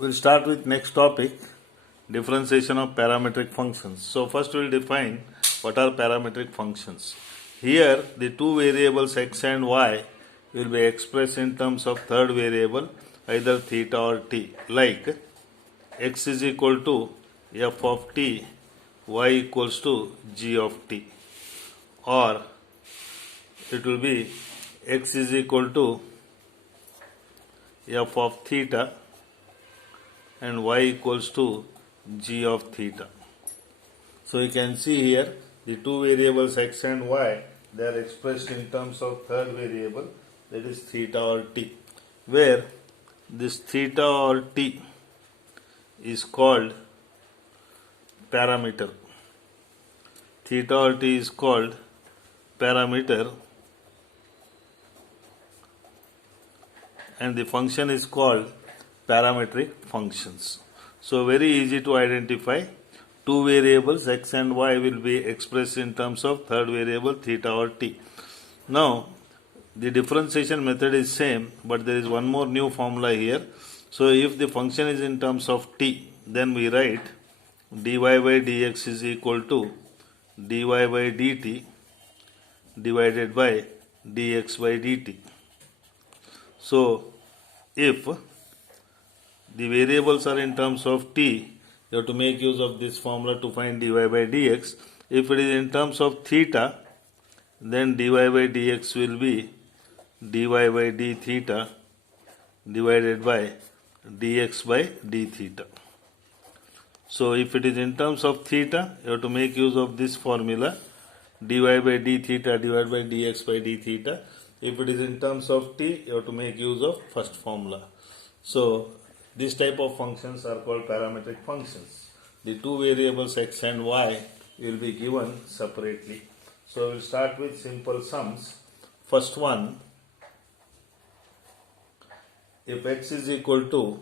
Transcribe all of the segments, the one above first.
We'll start with next topic, differentiation of parametric functions. So first we'll define what are parametric functions. Here the two variables x and y will be expressed in terms of third variable, either theta or t, like x is equal to f of t, y equals to g of t, or it will be x is equal to f of theta and y equals to g of theta. So you can see here the two variables x and y, they are expressed in terms of third variable, that is theta or t, where this theta or t is called parameter. Theta or t is called parameter and the function is called parametric functions. So very easy to identify. Two variables x and y will be expressed in terms of third variable theta or t. Now the differentiation method is same, but there is one more new formula here. So if the function is in terms of t, then we write dy by dx is equal to dy by dt divided by dx by dt. So if the variables are in terms of t, you have to make use of this formula to find dy by dx. If it is in terms of theta, then dy by dx will be dy by d theta divided by dx by d theta. So if it is in terms of theta, you have to make use of this formula, dy by d theta divided by dx by d theta. If it is in terms of t, you have to make use of first formula. So this type of functions are called parametric functions. The two variables x and y will be given separately. So we'll start with simple sums. First one, if x is equal to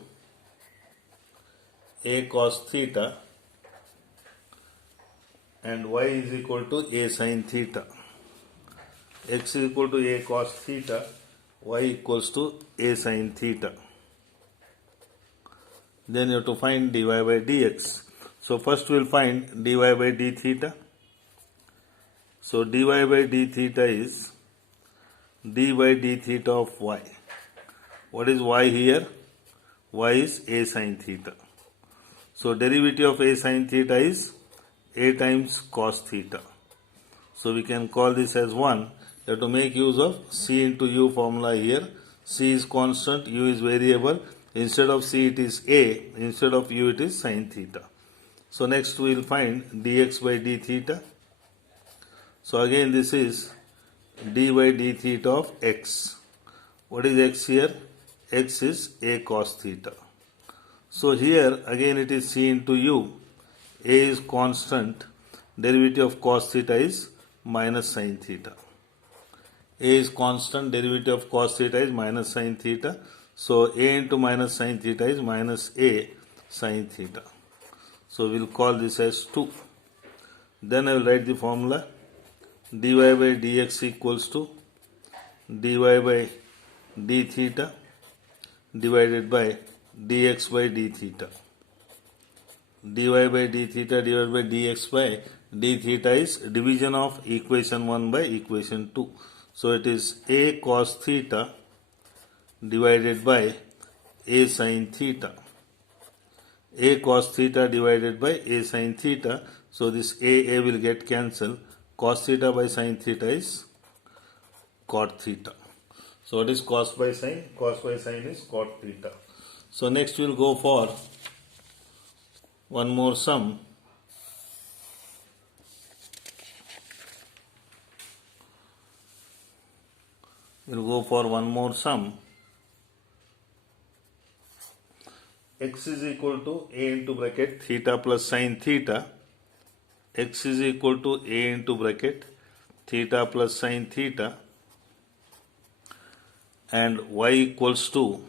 a cos theta and y is equal to a sin theta. X is equal to a cos theta, y equals to a sin theta. Then you have to find dy by dx. So first we will find dy by d theta. So dy by d theta is d by d theta of y. What is y here? Y is a sin theta. So derivative of a sin theta is a times cos theta. So we can call this as 1. You have to make use of c into u formula here. C is constant, u is variable. Instead of c it is a, instead of u it is sin theta. So next we will find dx by d theta. So again this is d by d theta of x. What is x here? X is a cos theta. So here again it is c into u. A is constant, derivative of cos theta is minus sin theta. A is constant, derivative of cos theta is minus sin theta. So a into minus sin theta is minus a sin theta. So we will call this as 2. Then I will write the formula, dy by dx equals to dy by d theta divided by dx by d theta. Dy by d theta divided by dx by d theta is division of equation 1 by equation 2. So it is a cos theta divided by a sin theta. A cos theta divided by a sin theta. So this a will get cancelled. Cos theta by sin theta is cot theta. So what is cos by sin? Cos by sin is cot theta. So next we will go for one more sum. We will go for one more sum. X is equal to a into bracket theta plus sin theta. X is equal to a into bracket theta plus sin theta, and y equals to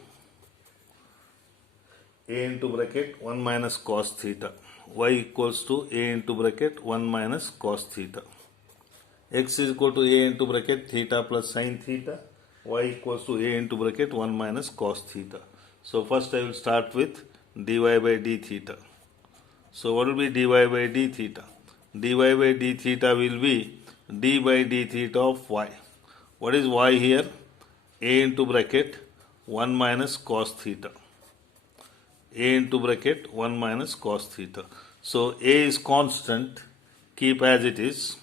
a into bracket 1 minus cos theta. Y equals to a into bracket 1 minus cos theta. X is equal to a into bracket theta plus sin theta. Y equals to a into bracket 1 minus cos theta. So first I will start with dy by d theta. So what will be dy by d theta? Dy by d theta will be d by d theta of y. What is y here? A into bracket 1 minus cos theta. A into bracket 1 minus cos theta. So A is constant, keep as it is.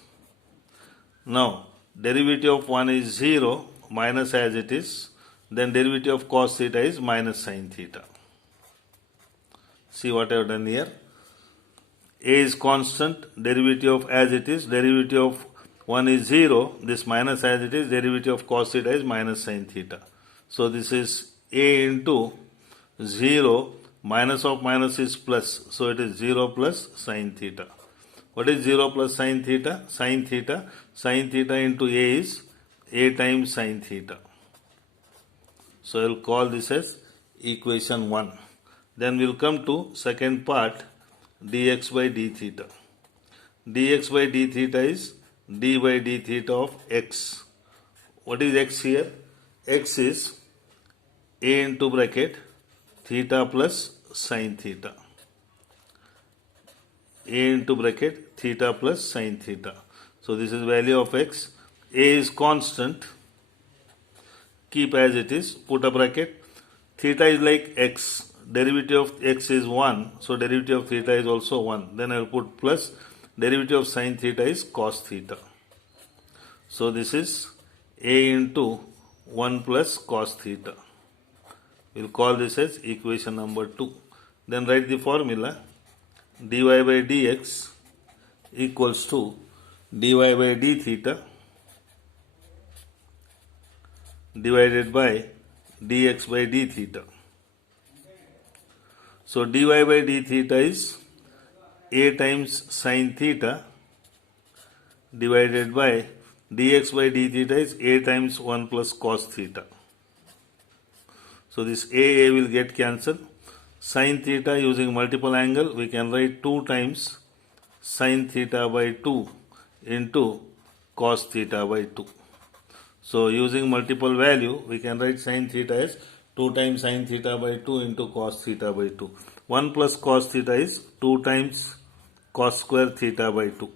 Now derivative of 1 is 0, minus as it is. Then derivative of cos theta is minus sin theta. See what I have done here. A is constant, derivative of as it is, derivative of 1 is 0, this minus as it is, derivative of cos theta is minus sin theta. So this is A into 0, minus of minus is plus, so it is 0 plus sin theta. What is 0 plus sin theta? Sin theta into A is A times sin theta. So I will call this as equation 1. Then we will come to second part, dx by d theta. Dx by d theta is d by d theta of x. What is x here? X is A into bracket theta plus sin theta. A into bracket theta plus sin theta. So this is value of x. A is constant, keep as it is, put a bracket. Theta is like x. Derivative of x is 1, so derivative of theta is also 1. Then I will put plus, derivative of sin theta is cos theta. So this is A into 1 plus cos theta. We will call this as equation number 2. Then write the formula, dy by dx equals to dy by d theta divided by dx by d theta. So dy by d theta is A times sin theta divided by dx by d theta is A times 1 plus cos theta. So this A will get cancelled. Sin theta using multiple angle, we can write 2 times sin theta by 2 into cos theta by 2. So using multiple value, we can write sin theta as 2 times sin theta by 2 into cos theta by 2. 1 plus cos theta is 2 times cos square theta by 2.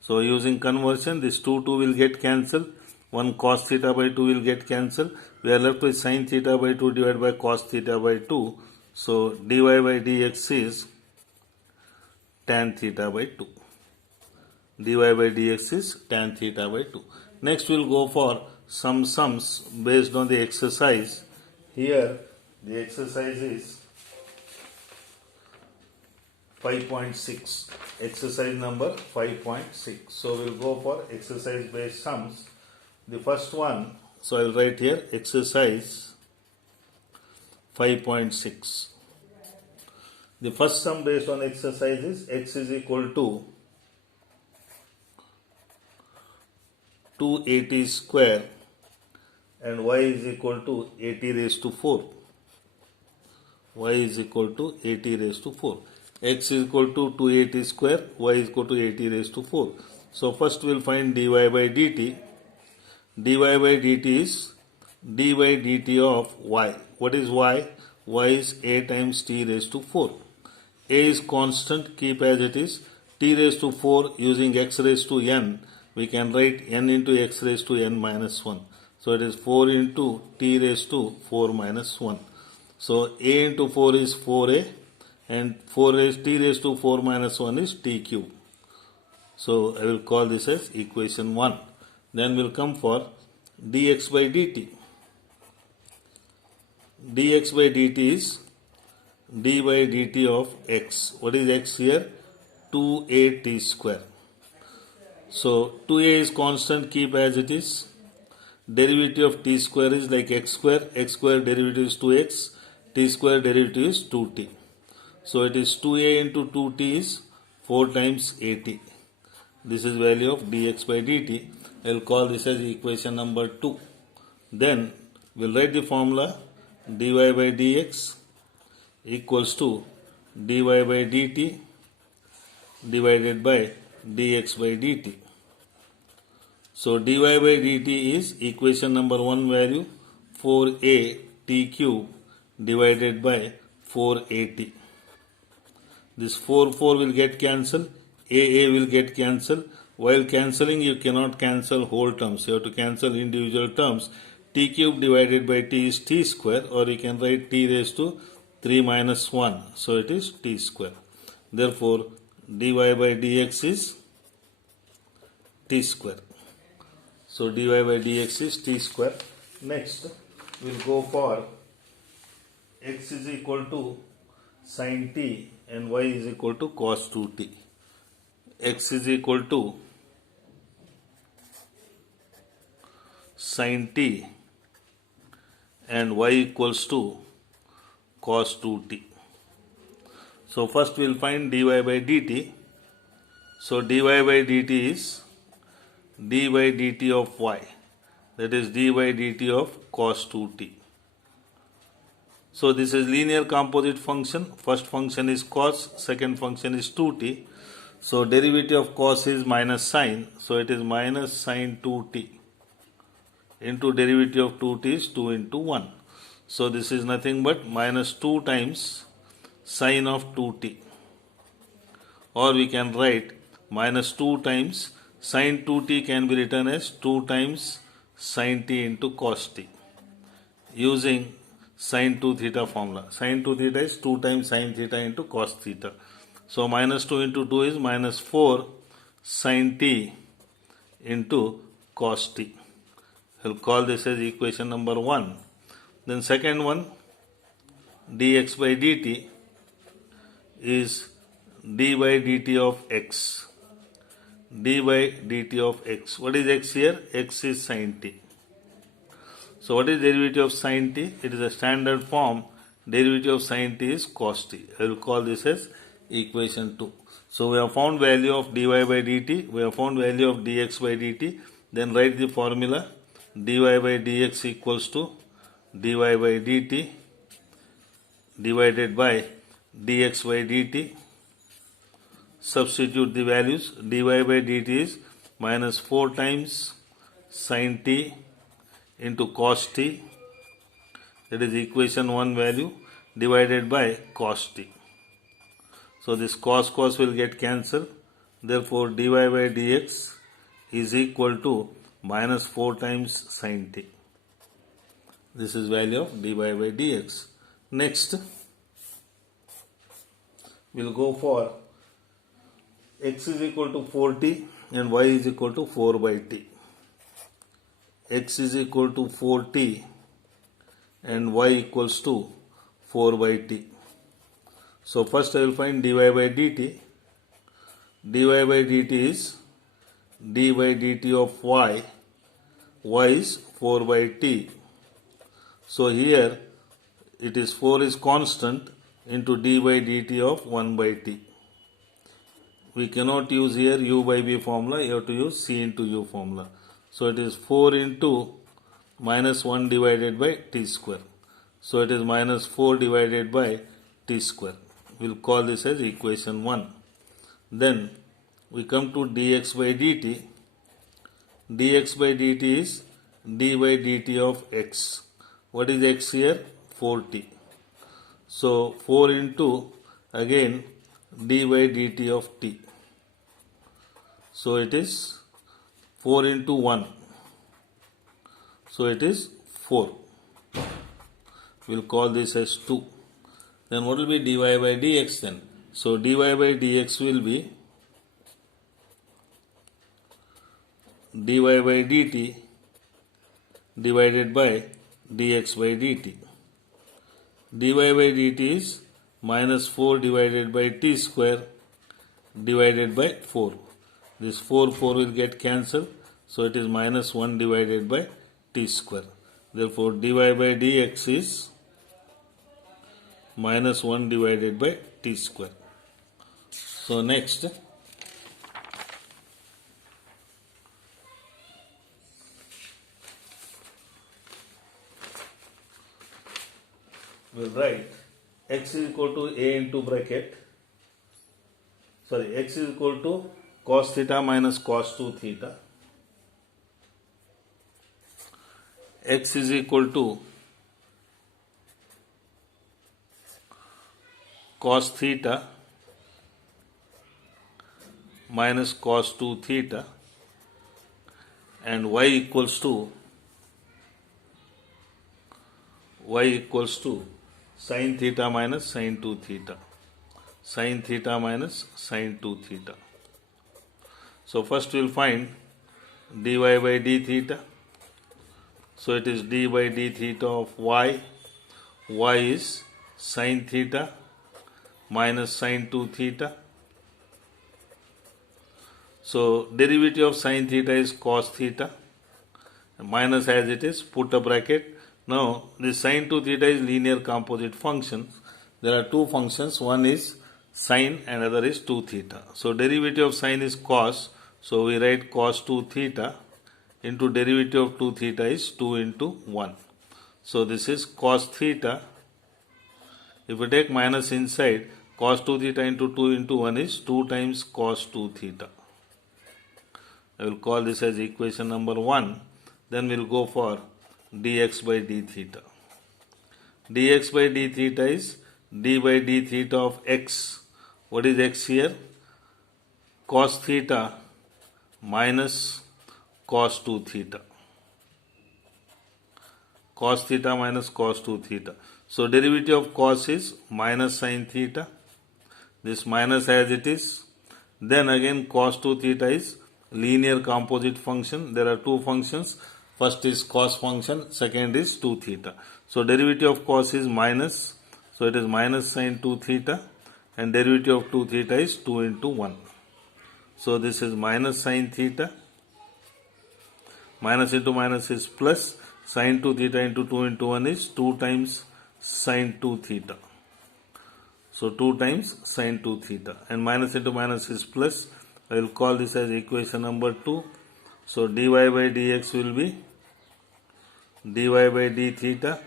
So using conversion, this 2 will get cancelled. 1 cos theta by 2 will get cancelled. We are left with sin theta by 2 divided by cos theta by 2. So dy by dx is tan theta by 2. Dy by dx is tan theta by 2. Next we will go for some sums based on the exercise. Here the exercise is 5.6. Exercise number 5.6. So we will go for exercise based sums. The first one, so I will write here exercise 5.6. The first sum based on exercise is x is equal to 280 square and y is equal to 80 raised to 4. Y is equal to 80 raised to 4. X is equal to 280 square, y is equal to 80 raised to 4. So first we will find dy by dt. Dy by dt is d by dt of y. What is y? Y is a times t raised to 4. A is constant, keep as it is. T raised to 4 using x raised to n. We can write n into x raised to n minus 1. So it is 4 into t raised to 4 minus 1. So a into 4 is 4a and 4 raised t raised to 4 minus 1 is t cube. So I will call this as equation 1. Then we will come for dx by dt. Dx by dt is d by dt of x. What is x here? 2at square. So 2a is constant, keep as it is. Derivative of t square is like x square derivative is 2x, t square derivative is 2t. So it is 2a into 2t is 4 times at. This is value of dx by dt. I will call this as equation number 2. Then we will write the formula dy by dx equals to dy by dt divided by dx by dt. So dy by dt is equation number 1 value 4a t cube divided by 480. This 4 will get cancelled, a will get cancelled. While cancelling, you cannot cancel whole terms. You have to cancel individual terms. T cube divided by t is t square, or you can write t raised to 3 minus 1. So it is t square. Therefore, dy by dx is t square. So dy by dx is t square. Next, we'll go for x is equal to sin t and y is equal to cos 2t. X is equal to sin t and y equals to cos 2t. So first we'll find dy by dt. So dy by dt is d by dt of y, that is d by dt of cos 2t. So this is linear composite function. First function is cos, second function is 2t. So derivative of cos is minus sine, so it is minus sine 2t into derivative of 2t is 2 into 1. So this is nothing but minus 2 times sine of 2t, or we can write minus 2 times sine 2t can be written as 2 times sine t into cos t using sine 2 theta formula. Sine 2 theta is 2 times sine theta into cos theta. So minus 2 into 2 is minus 4 sine t into cos t. We'll call this as equation number 1. Then second one, dx by dt is d by dt of x. D by dt of x. What is x here? X is sin t. So what is derivative of sin t? It is a standard form. Derivative of sin t is cos t. I will call this as equation 2. So we have found value of dy by dt. We have found value of dx by dt. Then write the formula. Dy by dx equals to dy by dt divided by dx by dt. Substitute the values. Dy by dt is minus 4 times sin t into cos t, that is equation 1 value, divided by cos t. So this cos will get cancelled. Therefore dy by dx is equal to minus 4 times sin t. This is value of dy by dx. Next, we'll go for x is equal to 4t and y is equal to 4 by t. X is equal to 4t and y equals to 4 by t. So first I will find dy by dt. Dy by dt is d by dt of y. Y is 4 by t. So here it is 4 is constant into d by dt of 1 by t. We cannot use here u by v formula. You have to use c into u formula. So it is 4 into minus 1 divided by t square. So it is minus 4 divided by t square. We will call this as equation 1. Then we come to dx by dt. Dx by dt is d by dt of x. What is x here? 4t. So 4 into again d by dt of t. So it is 4 into 1. So it is 4. We will call this as 2. Then what will be dy by dx then? So dy by dx will be dy by dt divided by dx by dt. Dy by dt is minus 4 divided by t square divided by 4. This 4 will get cancelled. So it is minus 1 divided by t square. Therefore dy by dx is minus 1 divided by t square. So next, we'll write x is equal to a into bracket. X is equal to cos theta minus cos 2 theta. X is equal to cos theta minus cos 2 theta, and y equals to sin theta minus sin 2 theta. Sin theta minus sin 2 theta. So first we'll find dy by d theta. So it is d by d theta of y. Y is sin theta minus sin 2 theta. So derivative of sin theta is cos theta. Minus as it is, put a bracket. Now this sin 2 theta is linear composite functions. There are two functions, one is sin and other is 2 theta. So derivative of sin is cos. So we write cos 2 theta into derivative of 2 theta is 2 into 1. So this is cos theta. If we take minus inside, cos 2 theta into 2 into 1 is 2 times cos 2 theta. I will call this as equation number 1. Then we'll go for dx by d theta. Dx by d theta is d by d theta of x. What is x here? Cos theta minus cos 2 theta. Cos theta minus cos 2 theta. So derivative of cos is minus sin theta. This minus as it is. Then again cos 2 theta is linear composite function. There are two functions. First is cos function, second is 2 theta. So derivative of cos is minus. So it is minus sin 2 theta, and derivative of 2 theta is 2 into 1. So this is minus sin theta. Minus into minus is plus. Sin 2 theta into 2 into 1 is 2 times sin 2 theta. So 2 times sin 2 theta. And minus into minus is plus. I will call this as equation number 2. So dy by dx will be dy by d theta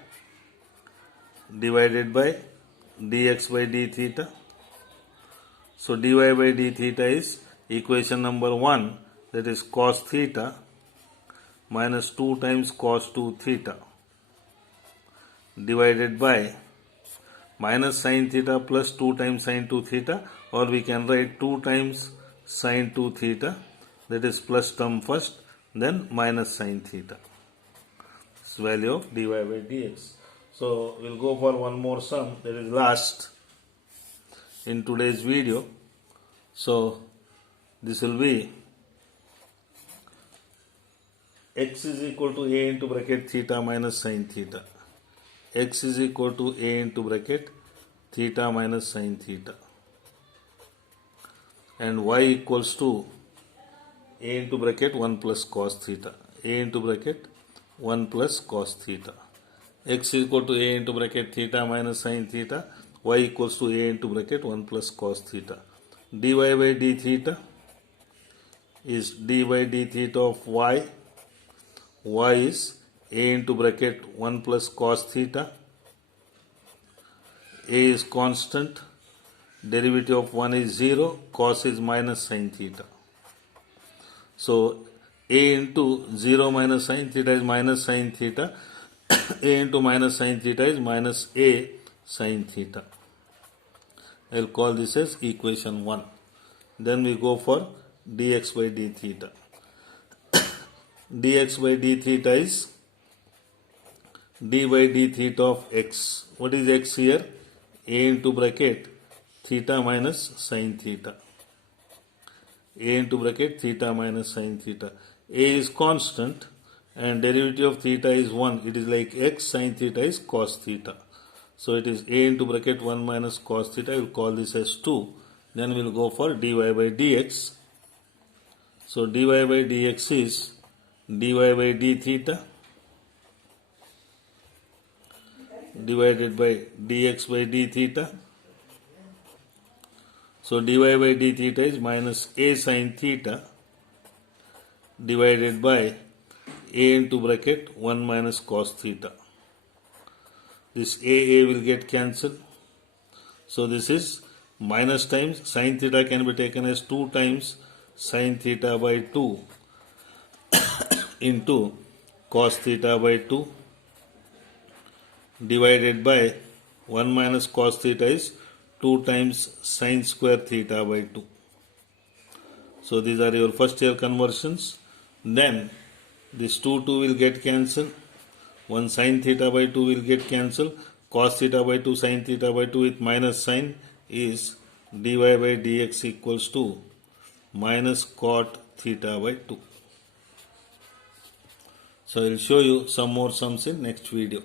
divided by dx by d theta. So dy by d theta is equation number 1, that is cos theta minus 2 times cos 2 theta divided by minus sin theta plus 2 times sin 2 theta, or we can write 2 times sin 2 theta, that is plus term first, then minus sin theta. This value of dy by dx. So we'll go for one more sum, that is last in today's video. So this will be x is equal to a into bracket theta minus sin theta. X is equal to a into bracket theta minus sin theta. And y equals to a into bracket 1 plus cos theta. A into bracket 1 plus cos theta. X is equal to a into bracket theta minus sin theta. Y equals to a into bracket 1 plus cos theta. Dy by d theta is d by d theta of y. Y is a into bracket 1 plus cos theta. A is constant. Derivative of 1 is 0. Cos is minus sin theta. So a into 0 minus sin theta is minus sin theta. A into minus sin theta is minus a sin theta. I will call this as equation 1. Then we go for dx by d theta. Dx by d theta is d by d theta of x. What is x here? A into bracket theta minus sin theta. A into bracket theta minus sin theta. A is constant and derivative of theta is 1. It is like x, sin theta is cos theta. So it is a into bracket 1 minus cos theta. I will call this as 2. Then we will go for dy by dx. So dy by dx is dy by d theta divided by dx by d theta. So dy by d theta is minus a sin theta divided by a into bracket 1 minus cos theta. This a will get cancelled. So this is minus times sin theta can be taken as 2 times sin theta by 2 into cos theta by 2 divided by 1 minus cos theta is 2 times sine square theta by 2. So these are your first year conversions. Then this 2 will get cancelled. 1 sine theta by 2 will get cancelled. Cos theta by 2 sine theta by 2 with minus sign is dy by dx equals to minus cot theta by 2. So I will show you some more sums in next video.